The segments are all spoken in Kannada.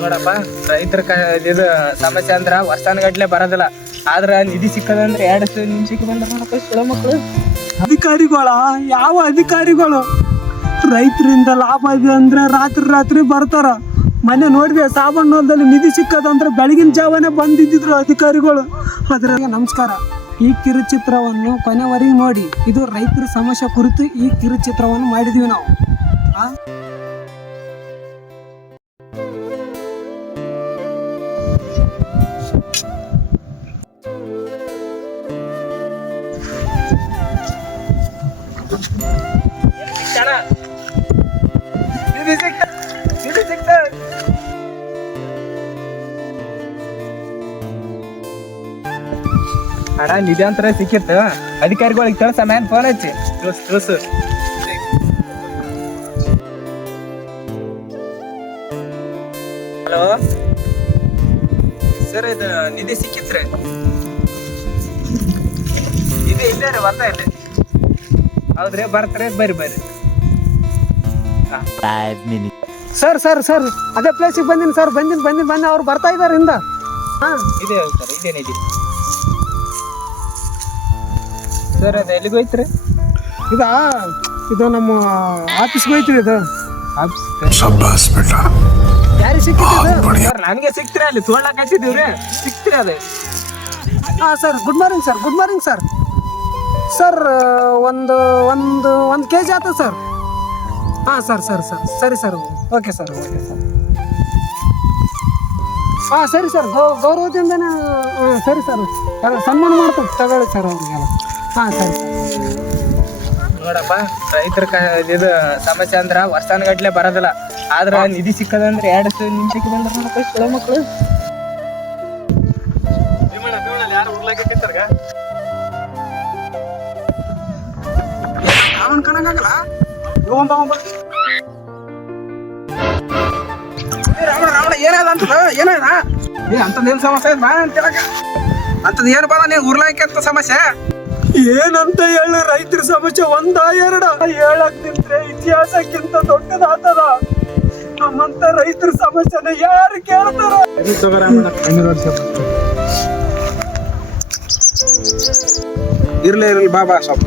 ನೋಡಪ್ಪ, ರೈತರ ಇದು ಸಮಸ್ಯೆ ಅಂದ್ರ ವರ್ಷಾನುಗಟ್ಲೆ ಬರೋದಿಲ್ಲ. ಆದ್ರ ನಿಧಿ ಸಿಕ್ಕದಂದ್ರೆ 2 ನಿಮಿಷಕ್ಕೆ ಬಂದ್ರ ನೋಡಪ್ಪ ಸುಳ ಮಕ್ಕಳು. ಅಧಿಕಾರಿಗಳ ಯಾವ ಅಧಿಕಾರಿಗಳು ರೈತರಿಂದ ಲಾಭ ಇದೆ ಅಂದ್ರೆ ರಾತ್ರಿ ಬರ್ತಾರ. ಮೊನ್ನೆ ನೋಡಿದೆ ಸಾಬಣ್ಣದಲ್ಲಿ ನಿಧಿ ಸಿಕ್ಕದಂದ್ರೆ ಬೆಳಗಿನ ಜಾವನೇ ಬಂದಿದ್ರು ಅಧಿಕಾರಿಗಳು. ಅದ್ರಾಗ ನಮಸ್ಕಾರ. ಈ ಕಿರುಚಿತ್ರವನ್ನು ಕೊನೆವರೆಗೆ ನೋಡಿ. ಇದು ರೈತರ ಸಮಸ್ಯೆ ಕುರಿತು ಈ ಕಿರುಚಿತ್ರವನ್ನು ಮಾಡಿದ್ವಿ ನಾವು. ಅಣ್ಣ ನಿಧಿ ಅಂತರ ಸಿಕ್ಕಿತ್ತು. ಅಧಿಕಾರಿಗಳಿಗೆ ತಿಳಿಸ ಮ್ಯಾನ್ ಫೋನ್ ಹಚ್ಚಿ ತಿಳಿಸು. ಹಲೋ ಸರ್, ಇದು ನಿಧಿ ಸಿಕ್ಕಿತ್ರಿ. ನಿಧಿ ಇಲ್ಲೇ ರೀ, ಬರ್ತಾ ಇಲ್ಲ. ಹೌದ್ರಿ, ಬರ್ತಾರೆ, ಬರ್ರಿ. ಸರ್ ಅದೇ ಪ್ಲೇಸಿಗೆ ಬಂದಿನಿ ಸರ್. ಬಂದಿನಿ ಅವ್ರು ಬರ್ತಾ ಇದಾರೆ ಹಿಂದ. ಇದೆ ಸರ್, ಇದೇ ನಿಧಿ ಸರ್. ಅದು ಎಲ್ಲಿಗೆ ಹೋಯ್ತ್ರಿ? ಇದು ನಮ್ಮ ಆಫೀಸ್ಗೆ ಹೋಯ್ತೀವಿ. ಇದು ಯಾರಿಗೆ ಸಿಕ್ಕಿತ್ತು ಸರ್? ನನಗೆ ಸಿಕ್ತಿರ ಅಲ್ಲಿ ತೋಳಕ್ ಹಚ್ಚಿದೀವ್ರಿ. ಸಿಕ್ತಿರ ಅದೇ? Sir good morning sir. Sir ಒಂದು kg ಆಯ್ತು ಸರ್. ಸರ್ ಸರಿ ಸರ್. Okay sir. ಸರಿ ಸರ್, ಗೌರವದಿಂದನೇ. ಸರಿ ಸರ್, ಸನ್ಮಾನ ಮಾಡ್ತೀವಿ ತಗೊಳ್ಳಿ ಸರ್ ಅವ್ರಿಗೆಲ್ಲ. ಸರಿ. ನೋಡಪ್ಪ, ರೈತರ ಇದು ಸಮಸ್ಯೆ ಅಂದ್ರ ವರ್ಷಾನುಗಟ್ಲೆ ಬರೋದಿಲ್ಲ. ಆದ್ರ ನಿಧಿ ಸಿಕ್ಕದಂದ್ರೆ 2 ನಿಮಿಷಕ್ಕೆ ಬಂದ್ರ ನೋಡಪ್ಪ ಸುಳ ಮಕ್ಕಳು. ರಾವಣ ಏನಾದ ಅಂತದೇನ್ ಸಮಸ್ಯೆ ಅಂತದ್ ಏನು ಬದ ನೀನ್ ಉರ್ಲಾಕ ಸಮಸ್ಯೆ ಏನಂತ ಹೇಳಿ ರೈತರ ಸಮಸ್ಯೆ 1-2 ಹೇಳಕ್ ನಿಂತ್ರೆ ಇತಿಹಾಸಕ್ಕಿಂತ ದೊಡ್ಡದಾಗ್ತದ. ನಮ್ಮಂತ ರೈತರ ಸಮಸ್ಯೆನ ಯಾರು ಕೇಳ್ತಾರ? ಇರ್ಲಿ ಬಾಬಾ ಸ್ವಲ್ಪ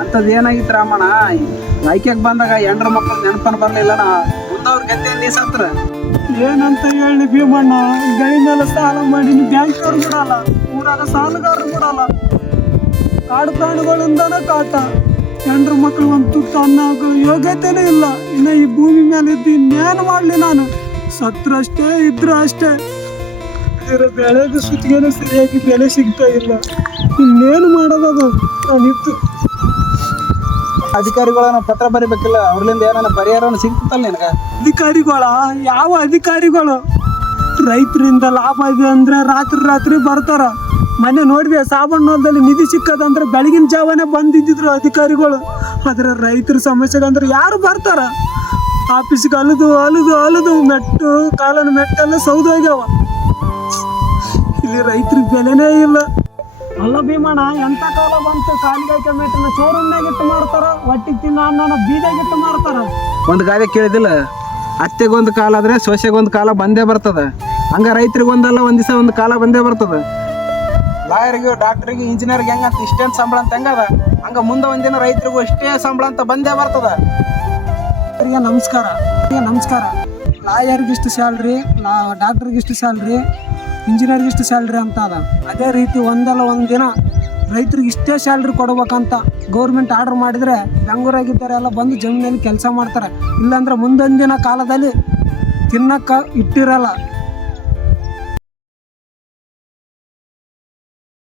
ಅಂತದ್ ಏನಾಗಿತ್ತು ರಾಮಣ್ಣ? ಆಯ್ಕೆಗೆ ಬಂದಾಗ 2 ಮಕ್ಕಳು ನೆನಪನ ಬರ್ಲಿಲ್ಲ. ಮುಂದವ್ರ ಗದ್ದೆ ನೀಸತ್ರ ಏನಂತ ಹೇಳಿ ಭೀಮಣ್ಣ, ಗೈ ಮೇಲೆ ಸಾಲ ಮಾಡಿ ಬ್ಯಾಂಕ್ ಅವ್ರು ಬಿಡಲ್ಲ, ಊರಾಗ ಸಾಲಗಾರರು ಬಿಡಲ್ಲ. ಕಾಡು ಪ್ರಾಣಿಗಳಿಂದನೇ ಕಾಟ. 2 ಮಕ್ಕಳು ಒಂದು ತುತ್ತು ಅನ್ನೋ ಯೋಗ್ಯತೆನೇ ಇಲ್ಲ. ಇನ್ನು ಈ ಭೂಮಿ ಮೇಲೆ ಇದ್ದು ಇನ್ನೇನು ಮಾಡ್ಲಿ ನಾನು? ಸತ್ರಷ್ಟೇ ಇದ್ರು ಅಷ್ಟೇ. ಬೆಳೆದ ಸುತ್ತಿಗೆನೂ ಸರಿಯಾಗಿ ಬೆಲೆ ಸಿಗ್ತಾ ಇಲ್ಲ. ಇನ್ನೇನು ಮಾಡೋದು? ನಾನಿತ್ತು ಅಧಿಕಾರಿಗಳನ್ನ ಪತ್ರ ಬರಿಬೇಕಿಲ್ಲ, ಅವ್ರಲಿಂದ ಏನಾರ ಪರಿಹಾರ ಸಿಗ್ತಲ್ಲ ನಿನಗ? ಅಧಿಕಾರಿಗಳ ಯಾವ ಅಧಿಕಾರಿಗಳು ರೈತರಿಂದ ಲಾಭ ಇದೆ ಅಂದ್ರೆ ರಾತ್ರಿ ಬರ್ತಾರ. ಮೊನ್ನೆ ನೋಡಿದೆ ಸಾಬಣ್ಣದಲ್ಲಿ ನಿಧಿ ಸಿಕ್ಕದಂದ್ರೆ ಬೆಳಗಿನ ಜಾವನೇ ಬಂದಿದ್ರು ಅಧಿಕಾರಿಗಳು. ಆದ್ರೆ ರೈತರ ಸಮಸ್ಯೆಗಂದ್ರೆ ಯಾರು ಬರ್ತಾರ? ಆಫೀಸ್ಗೆ ಅಲದು ಮೆಟ್ಟು ಕಾಲನ ಮೆಟ್ಟೆಲ್ಲ ಸೌದೋಗ್ಯಾವ. ಇಲ್ಲಿ ರೈತರಿಗೆ ಬೆಲೆನೇ ಇಲ್ಲ. ಅಲ್ಲ ಭೀಮಣ್ಣ, ಎಂತ ಕಾಲ ಬಂತು? ಕಾಲಿಗಾಯ್ಕೆ ಮೆಟ್ಟನ ಶೋರೂಮ್ನಾಗಿಟ್ಟು ಮಾರ್ತಾರ, ಒಟ್ಟಿಗೆ ತಿನ್ನ ಅನ್ನನ ಬೀದಾಗಿಟ್ಟು ಮಾರ್ತಾರ. ಒಂದು ಗಾದೆ ಕೇಳಿದಿಲ್ಲ, ಅತ್ತೆಗೊಂದು ಕಾಲ ಆದ್ರೆ ಸೊಸೆಗೊಂದು ಕಾಲ ಬಂದೇ ಬರ್ತದ. ಹಂಗ ರೈತರಿಗೊಂದಲ್ಲ ಒಂದ್ ದಿವಸ ಒಂದು ಕಾಲ ಬಂದೇ ಬರ್ತದ. ಲಾಯರ್ಗೆ, ಡಾಕ್ಟರ್ಗೆ, ಇಂಜಿನಿಯರ್ಗೆ ಹೆಂಗಂತ ಇಷ್ಟೇನು ಸಂಬಳ ಅಂತ ಹೆಂಗದ, ಹಂಗ ಮುಂದೆ ಒಂದಿನ ರೈತರಿಗೂ ಇಷ್ಟೇ ಸಂಬಳ ಅಂತ ಬಂದೇ ಬರ್ತದ. ನಮಸ್ಕಾರ. ಲಾಯರ್ಗಿಷ್ಟು ಸ್ಯಾಲ್ರಿ, ಡಾಕ್ಟರ್ಗಿಷ್ಟು ಸ್ಯಾಲ್ರಿ, ಇಂಜಿನಿಯರ್ಗಿಷ್ಟು ಸ್ಯಾಲ್ರಿ ಅಂತ ಅದ. ಅದೇ ರೀತಿ ಒಂದಲ್ಲ ಒಂದಿನ ರೈತರಿಗೆ ಇಷ್ಟೇ ಸ್ಯಾಲ್ರಿ ಕೊಡ್ಬೇಕಂತ ಗೌರ್ಮೆಂಟ್ ಆರ್ಡರ್ ಮಾಡಿದರೆ ಬೆಂಗಳೂರಾಗಿದ್ದಾರೆ ಎಲ್ಲ ಬಂದು ಜಮೀನಲ್ಲಿ ಕೆಲಸ ಮಾಡ್ತಾರೆ. ಇಲ್ಲಾಂದ್ರೆ ಮುಂದೊಂದಿನ ಕಾಲದಲ್ಲಿ ತಿನ್ನಕ್ಕೆ ಇಟ್ಟಿರಲ್ಲ.